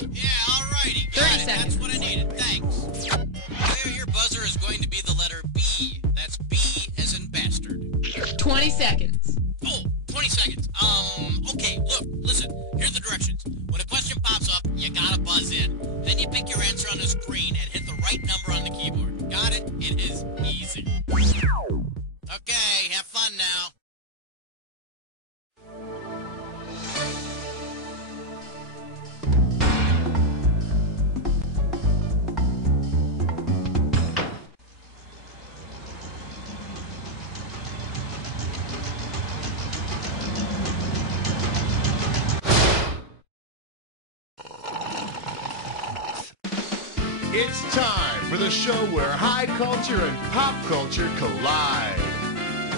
Yeah, all righty. 30 seconds. That's what I needed. Thanks. Well, your buzzer is going to be the letter B. That's B as in bastard. 20 seconds. Oh, 20 seconds. Okay, look, listen. Here's the directions. When a question pops up, you gotta buzz in. Then you pick your answer on the screen and hit the right number on the keyboard. Got it? It is easy. Okay, have fun now. It's time for the show where high culture and pop culture collide.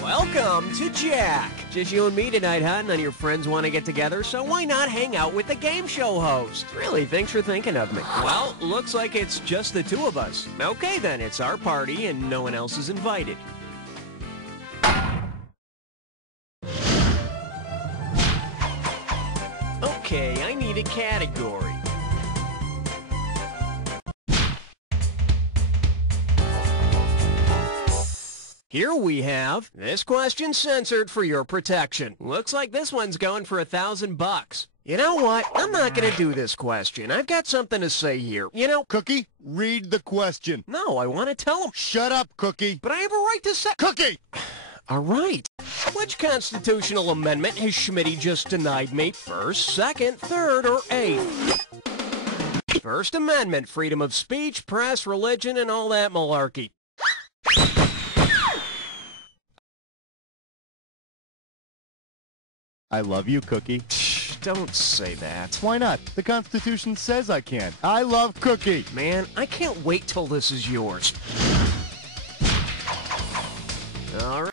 Welcome to Jack. Just you and me tonight, huh? None of your friends want to get together, so why not hang out with the game show host? Really, thanks for thinking of me. Well, looks like it's just the two of us. Okay then, it's our party and no one else is invited. Okay, I need a category. Here we have this question censored for your protection. Looks like this one's going for $1,000. You know what? I'm not gonna do this question. I've got something to say here. You know, Cookie, read the question. no, I want to tell him. Shut up, Cookie. But I have a right to say. Cookie! All right. Which constitutional amendment has Schmitty just denied me? First, second, third, or eighth? First Amendment, freedom of speech, press, religion, and all that malarkey. I love you, Cookie. Don't say that. Why not? The Constitution says I can. I love Cookie. Man, I can't wait till this is yours. All right.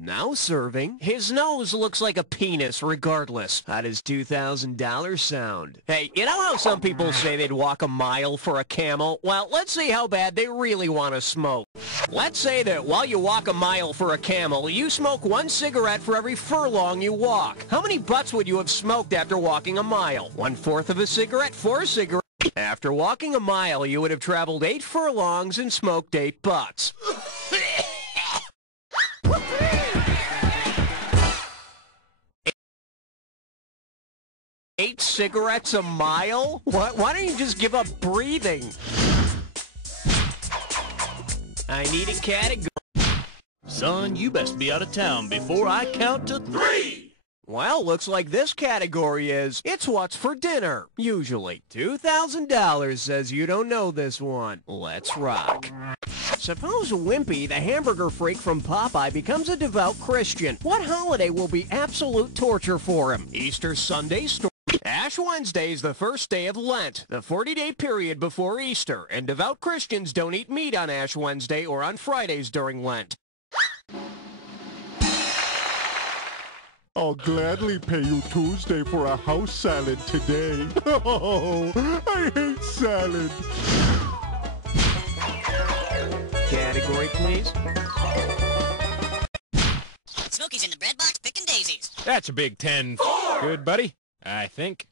Now serving. His nose looks like a penis regardless. How does $2,000 sound? Hey, you know how some people say they'd walk a mile for a camel? Well, let's see how bad they really want to smoke. Let's say that while you walk a mile for a camel, you smoke one cigarette for every furlong you walk. How many butts would you have smoked after walking a mile? 1/4 of a cigarette, 4 cigarettes. After walking a mile, you would have traveled 8 furlongs and smoked 8 butts. 8 cigarettes a mile? What? Why don't you just give up breathing? I need a category. Son, you best be out of town before I count to 3! Well, looks like this category is, it's what's for dinner, usually. $2,000 says you don't know this one. Let's rock. Suppose Wimpy, the hamburger freak from Popeye, becomes a devout Christian. What holiday will be absolute torture for him? Easter Sunday, Ash Wednesday is the first day of Lent, the 40-day period before Easter, and devout Christians don't eat meat on Ash Wednesday or on Fridays during Lent. I'll gladly pay you Tuesday for a house salad today. Oh, I hate salad. Category, please. Smokey's in the bread box picking daisies. That's a big 10. Good, buddy. I think.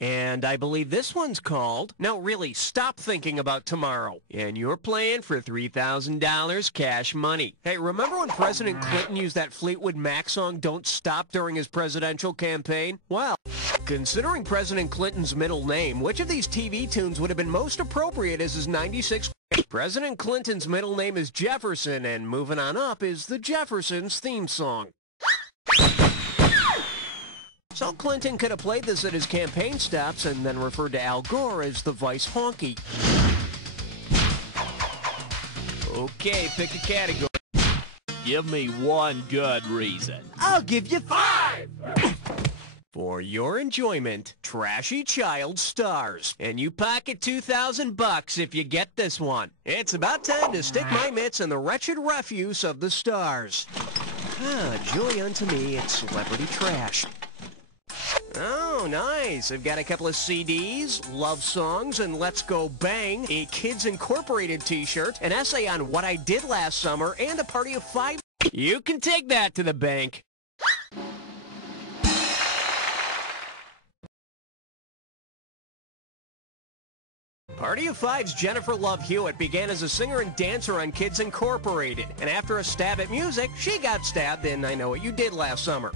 And I believe this one's called, no, really, stop thinking about tomorrow. And you're playing for $3,000 cash money. Hey, remember when President Clinton used that Fleetwood Mac song, Don't Stop, during his presidential campaign? Well, considering President Clinton's middle name, which of these TV tunes would have been most appropriate as his 96? President Clinton's middle name is Jefferson, and moving on up is the Jeffersons theme song. So Clinton could have played this at his campaign stops and then referred to Al Gore as the Vice Honky. Okay, pick a category. Give me one good reason. I'll give you 5! For your enjoyment, Trashy Child stars. And you pocket $2,000 if you get this one. It's about time to stick my mitts in the wretched refuse of the stars. Joy unto me, it's celebrity trash. Oh, nice. I've got a couple of CDs, love songs, and Let's Go Bang, a Kids Incorporated t-shirt, an essay on what I did last summer, and a party of 5. You can take that to the bank. Party of Five's Jennifer Love Hewitt began as a singer and dancer on Kids Incorporated. And after a stab at music, she got stabbed in I Know What You Did Last Summer.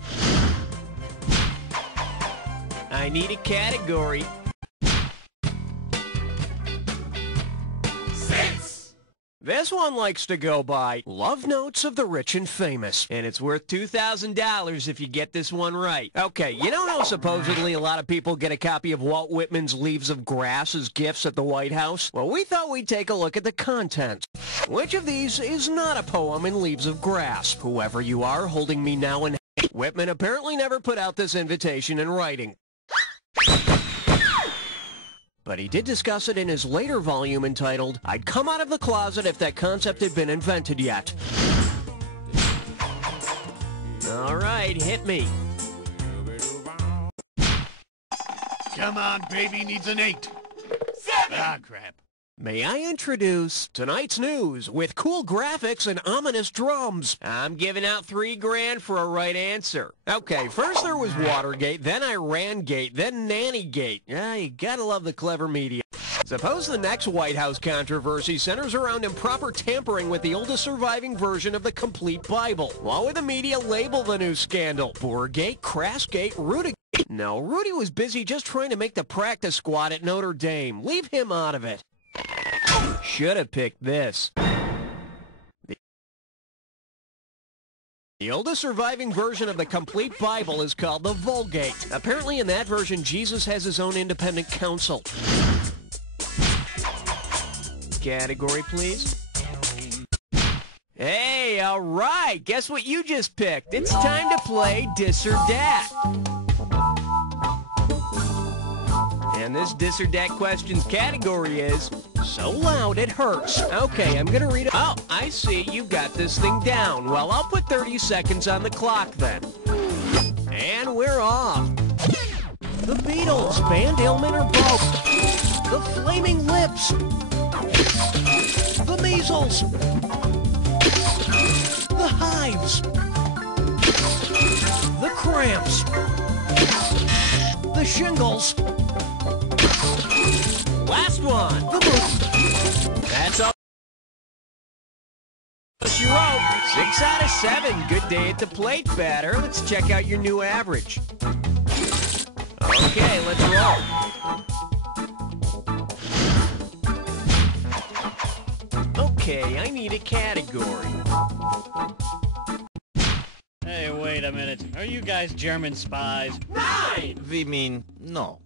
I need a category. This one likes to go by Love Notes of the Rich and Famous, and it's worth $2,000 if you get this one right. Okay, you know how supposedly a lot of people get a copy of Walt Whitman's Leaves of Grass as gifts at the White House? Well, we thought we'd take a look at the contents. Which of these is not a poem in Leaves of Grass? Whoever you are holding me now in hate. Whitman apparently never put out this invitation in writing. But he did discuss it in his later volume entitled, I'd Come Out of the Closet If That Concept Had Been Invented Yet. All right, hit me. Come on, baby needs an 8. 7! Ah, crap. May I introduce tonight's news with cool graphics and ominous drums. I'm giving out $3,000 for a right answer. Okay, first there was Watergate, then Irangate, then Nannygate. Yeah, you gotta love the clever media. Suppose the next White House controversy centers around improper tampering with the oldest surviving version of the complete Bible. What would the media label the new scandal? Boorgate, Crassgate, Rudigate? No, Rudy was busy just trying to make the practice squad at Notre Dame. Leave him out of it. Should have picked this. The oldest surviving version of the complete Bible is called the Vulgate. Apparently in that version, Jesus has his own independent council. Category, please. Hey, all right. Guess what you just picked? It's time to play Dis or Dat. And this Dis or Dat question's category is So Loud It Hurts. Okay, I'm gonna read it. Oh, I see. You've got this thing down. Well, I'll put 30 seconds on the clock then. And we're off. The Beatles, Band Ailment or both. The Flaming Lips. The Measles. The Hives. The Cramps. The Shingles. Last one. The Moon. That's all you wrote. 6 out of 7. Good day at the plate, batter. Let's check out your new average. Okay, let's roll. Okay, I need a category. Hey, wait a minute. Are you guys German spies? 9! We mean, no.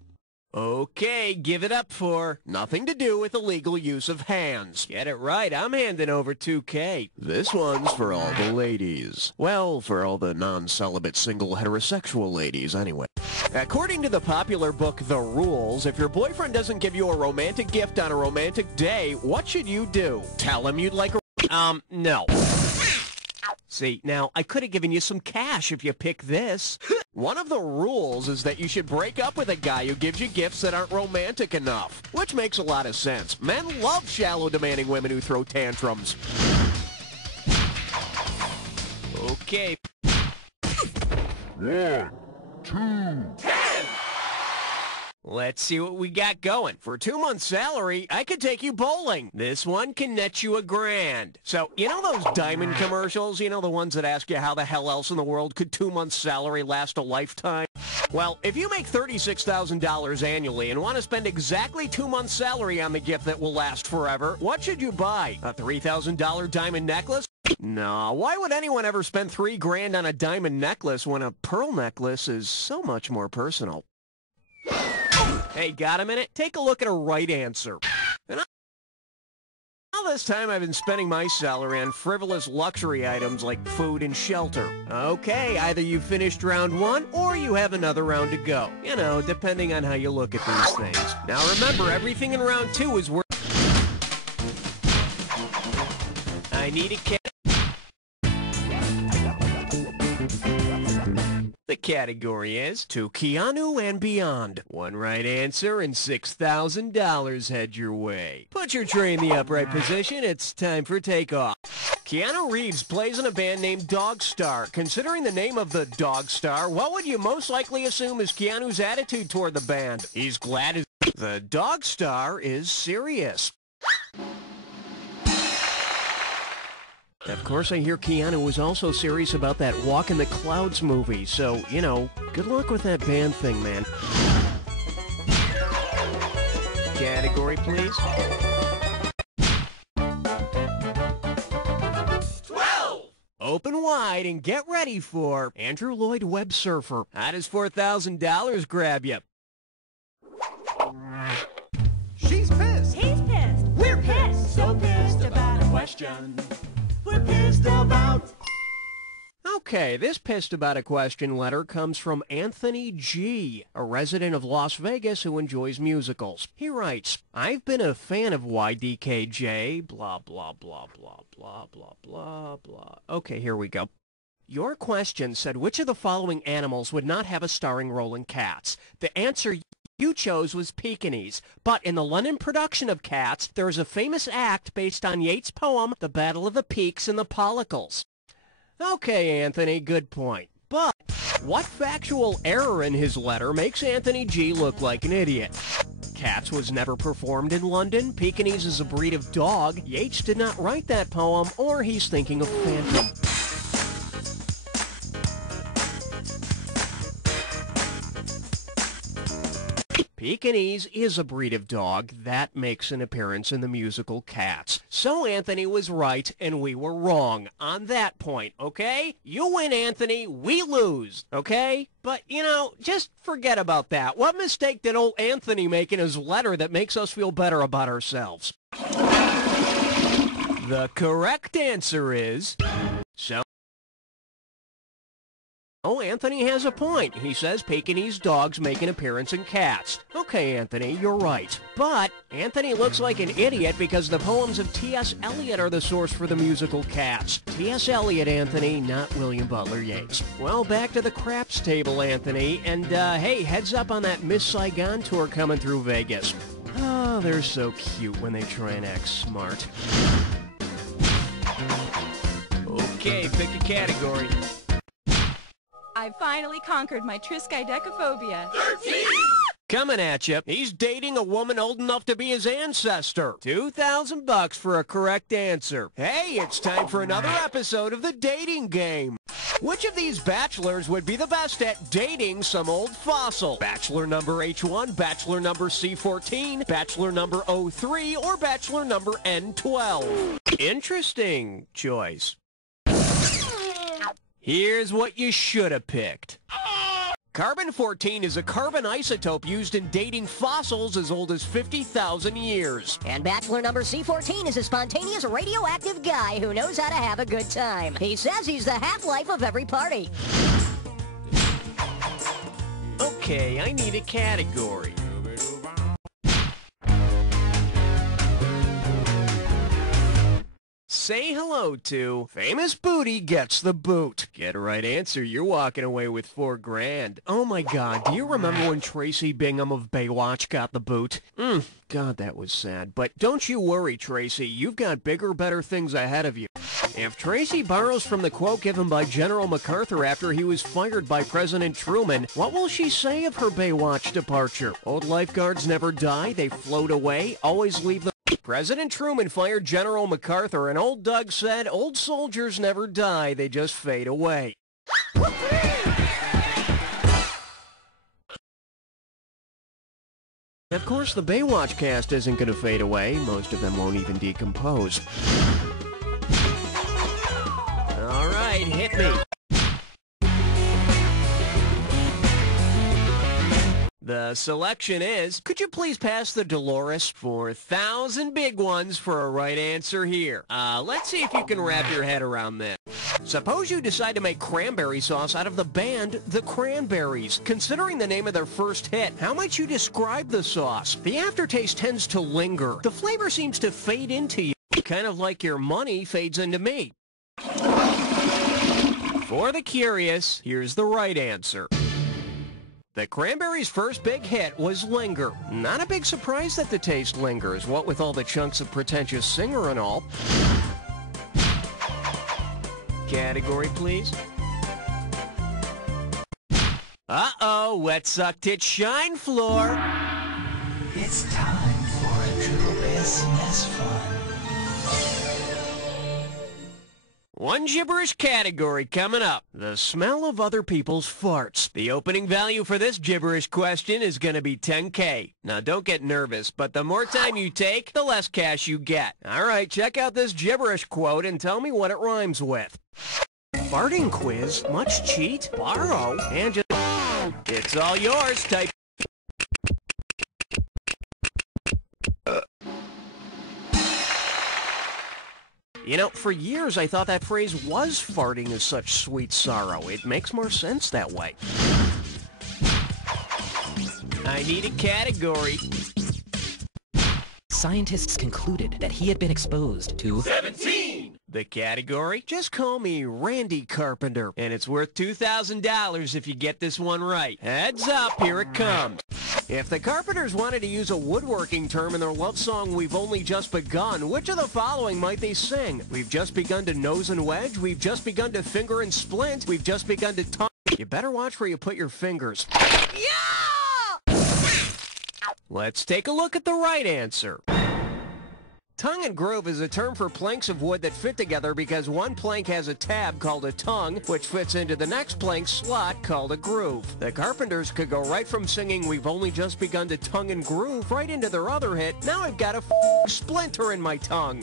Okay, give it up for nothing to do with illegal use of hands. Get it right, I'm handing over $2,000. This one's for all the ladies. Well, for all the non-celibate single heterosexual ladies, anyway. According to the popular book, The Rules, if your boyfriend doesn't give you a romantic gift on a romantic day, what should you do? Tell him you'd like a... no. See, now, I could have given you some cash if you pick this. One of the rules is that you should break up with a guy who gives you gifts that aren't romantic enough, which makes a lot of sense. Men love shallow, demanding women who throw tantrums. Okay. 1, 2, 10! Let's see what we got going. For 2 months' salary, I could take you bowling. This one can net you $1,000. So, you know those diamond commercials? You know, the ones that ask you how the hell else in the world could 2 months' salary last a lifetime? Well, if you make $36,000 annually and want to spend exactly 2 months' salary on the gift that will last forever, what should you buy? A $3,000 diamond necklace? No, why would anyone ever spend $3,000 on a diamond necklace when a pearl necklace is so much more personal? Hey, got a minute? Take a look at a right answer. And all this time I've been spending my salary on frivolous luxury items like food and shelter. Okay, either you finished round 1 or you have another round to go. You know, depending on how you look at these things. Now remember, everything in round 2 is worth... I need a cat. The category is To Keanu and Beyond. One right answer and $6,000 head your way. Put your tray in the upright position. It's time for takeoff. Keanu Reeves plays in a band named Dogstar. Considering the name of the Dogstar, what would you most likely assume is Keanu's attitude toward the band? He's glad his The dog star is Sirius. Of course, I hear Keanu was also serious about that Walk in the Clouds movie, so, you know, good luck with that band thing, man. Category, please. 12! Open wide and get ready for Andrew Lloyd Web Surfer. How does $4,000 grab you? She's pissed. He's pissed. We're pissed. So pissed about a question. We're pissed about. Okay, this pissed about a question letter comes from Anthony G., a resident of Las Vegas who enjoys musicals. He writes, I've been a fan of YDKJ, blah, blah, blah, blah, blah, blah, blah, blah. Okay, here we go. Your question said which of the following animals would not have a starring role in Cats? The answer you chose was Pekingese, but in the London production of Cats, there is a famous act based on Yeats' poem, The Battle of the Peaks and the Pollicles. Okay, Anthony, good point. But what factual error in his letter makes Anthony G. look like an idiot? Cats was never performed in London, Pekingese is a breed of dog, Yeats did not write that poem, or he's thinking of Phantom. Pekingese is a breed of dog that makes an appearance in the musical Cats. So Anthony was right and we were wrong on that point, okay? You win, Anthony, we lose, okay? But, you know, just forget about that. What mistake did old Anthony make in his letter that makes us feel better about ourselves? The correct answer is... Oh, Anthony has a point. He says Pekingese dogs make an appearance in Cats. Okay, Anthony, you're right. But Anthony looks like an idiot because the poems of T.S. Eliot are the source for the musical Cats. T.S. Eliot, Anthony, not William Butler Yeats. Well, back to the craps table, Anthony. And, hey, heads up on that Miss Saigon tour coming through Vegas. Oh, they're so cute when they try and act smart. Okay, pick a category. I finally conquered my triskaidekaphobia. 13! Coming at you, he's dating a woman old enough to be his ancestor. $2,000 for a correct answer. Hey, it's time for another episode of the dating game. Which of these bachelors would be the best at dating some old fossil? Bachelor number H1, bachelor number C14, bachelor number 03, or bachelor number N12? Interesting choice. Here's what you should have picked. Carbon-14 is a carbon isotope used in dating fossils as old as 50,000 years. And bachelor number C14 is a spontaneous radioactive guy who knows how to have a good time. He says he's the half-life of every party. Okay, I need a category. Say hello to Famous Booty Gets the Boot. Get a right answer, you're walking away with $4,000. Oh my God, do you remember when Tracy Bingham of Baywatch got the boot? God, that was sad. But don't you worry, Tracy, you've got bigger, better things ahead of you. If Tracy borrows from the quote given by General MacArthur after he was fired by President Truman, what will she say of her Baywatch departure? Old lifeguards never die, they float away, always leave the... President Truman fired General MacArthur, and old Doug said, old soldiers never die, they just fade away. Of course, the Baywatch cast isn't going to fade away. Most of them won't even decompose. All right, hit me. The selection is, could you please pass the Dolores? 4,000 big ones for a right answer here. Let's see if you can wrap your head around this. Suppose you decide to make cranberry sauce out of the band The Cranberries. Considering the name of their first hit, how might you describe the sauce? The aftertaste tends to linger. The flavor seems to fade into you, kind of like your money fades into me. For the curious, here's the right answer. The Cranberries' first big hit was Linger. Not a big surprise that the taste lingers, what with all the chunks of pretentious singer and all. Category, please. Uh-oh, wet suck tit shine floor. It's time for a little business fun. One gibberish category coming up. The smell of other people's farts. The opening value for this gibberish question is going to be $10K. Now, don't get nervous, but the more time you take, the less cash you get. All right, check out this gibberish quote and tell me what it rhymes with. Farting quiz, much cheat, borrow, and just... It's all yours. Type... You know, for years I thought that phrase was farting is such sweet sorrow. It makes more sense that way. I need a category. Scientists concluded that he had been exposed to 17! The category? Just call me Randy Carpenter, and it's worth $2,000 if you get this one right. Heads up, here it comes. If the Carpenters wanted to use a woodworking term in their love song, We've Only Just Begun, which of the following might they sing? We've just begun to nose and wedge, we've just begun to finger and splint, we've just begun to tongue. You better watch where you put your fingers. Yeah! Let's take a look at the right answer. Tongue and groove is a term for planks of wood that fit together because one plank has a tab called a tongue, which fits into the next plank slot called a groove. The Carpenters could go right from singing We've Only Just Begun to Tongue and Groove right into their other hit, Now I've Got a Splinter in My Tongue.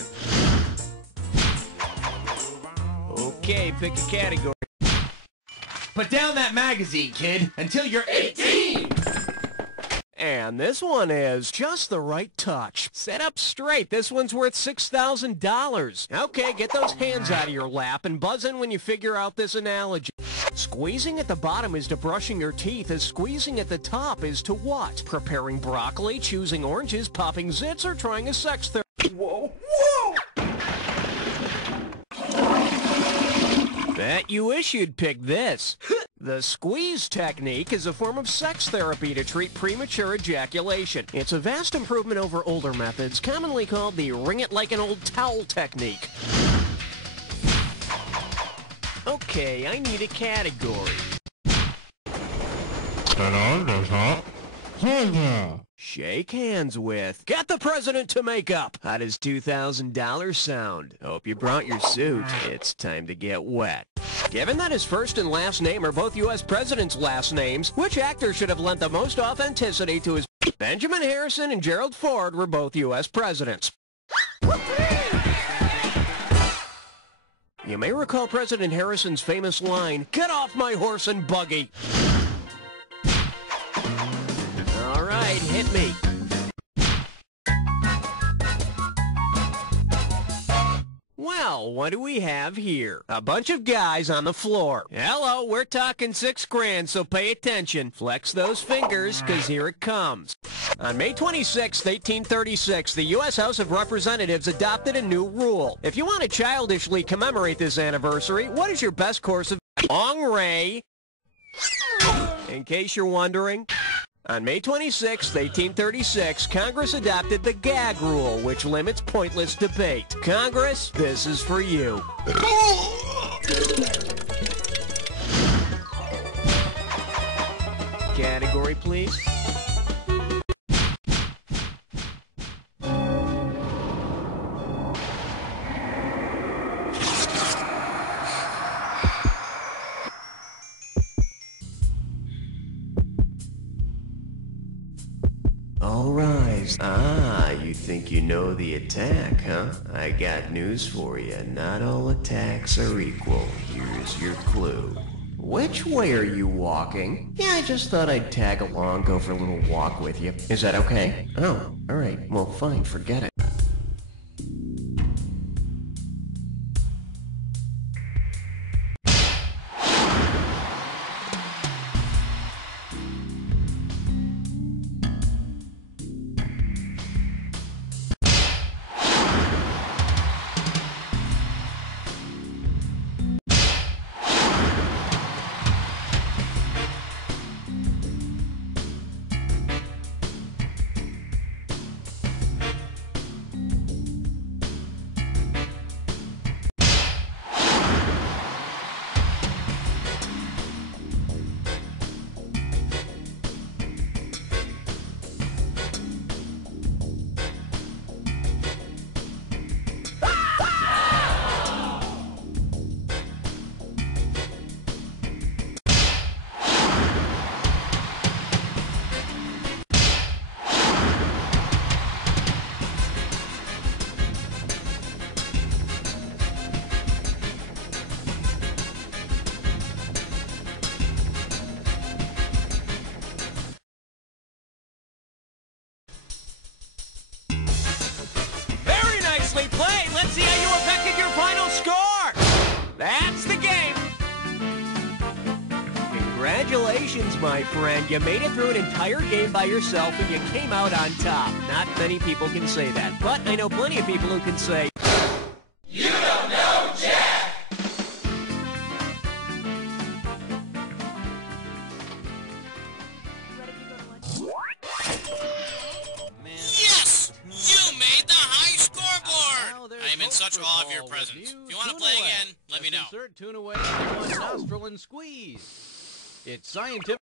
Okay, pick a category. Put down that magazine, kid, until you're 18! And this one is just the right touch. Sit up straight. This one's worth $6,000. Okay, get those hands out of your lap and buzz in when you figure out this analogy. Squeezing at the bottom is to brushing your teeth, as squeezing at the top is to what? Preparing broccoli, choosing oranges, popping zits, or trying a sex therapy. Whoa, whoa! Bet you wish you'd pick this. The squeeze technique is a form of sex therapy to treat premature ejaculation. It's a vast improvement over older methods, commonly called the ring it like an old towel technique. Okay, I need a category. Shake hands with. Get the president to make up. How does $2,000 sound? Hope you brought your suit. It's time to get wet. Given that his first and last name are both U.S. presidents' last names, which actor should have lent the most authenticity to his... Benjamin Harrison and Gerald Ford were both U.S. presidents. You may recall President Harrison's famous line, "Get off my horse and buggy." All right, hit me. Well, what do we have here? A bunch of guys on the floor. Hello, we're talking $6,000, so pay attention. Flex those fingers, because here it comes. On May 26, 1836, the U.S. House of Representatives adopted a new rule. If you want to childishly commemorate this anniversary, what is your best course of Ong-Ray? In case you're wondering, on May 26, 1836, Congress adopted the gag rule, which limits pointless debate. Congress, this is for you. Category, please. All rise. Ah, you think you know the attack, huh? I got news for you. Not all attacks are equal. Here's your clue. Which way are you walking? Yeah, I just thought I'd tag along, go for a little walk with you. Is that okay? Oh, alright. Well, fine, forget it. Congratulations, my friend. You made it through an entire game by yourself and you came out on top. Not many people can say that, but I know plenty of people who can say, You don't know Jack! Yes! You made the high scoreboard! I am in such awe of your presence. If you want to play again, let me know. Insert tune away, one nostril and squeeze. It's scientific.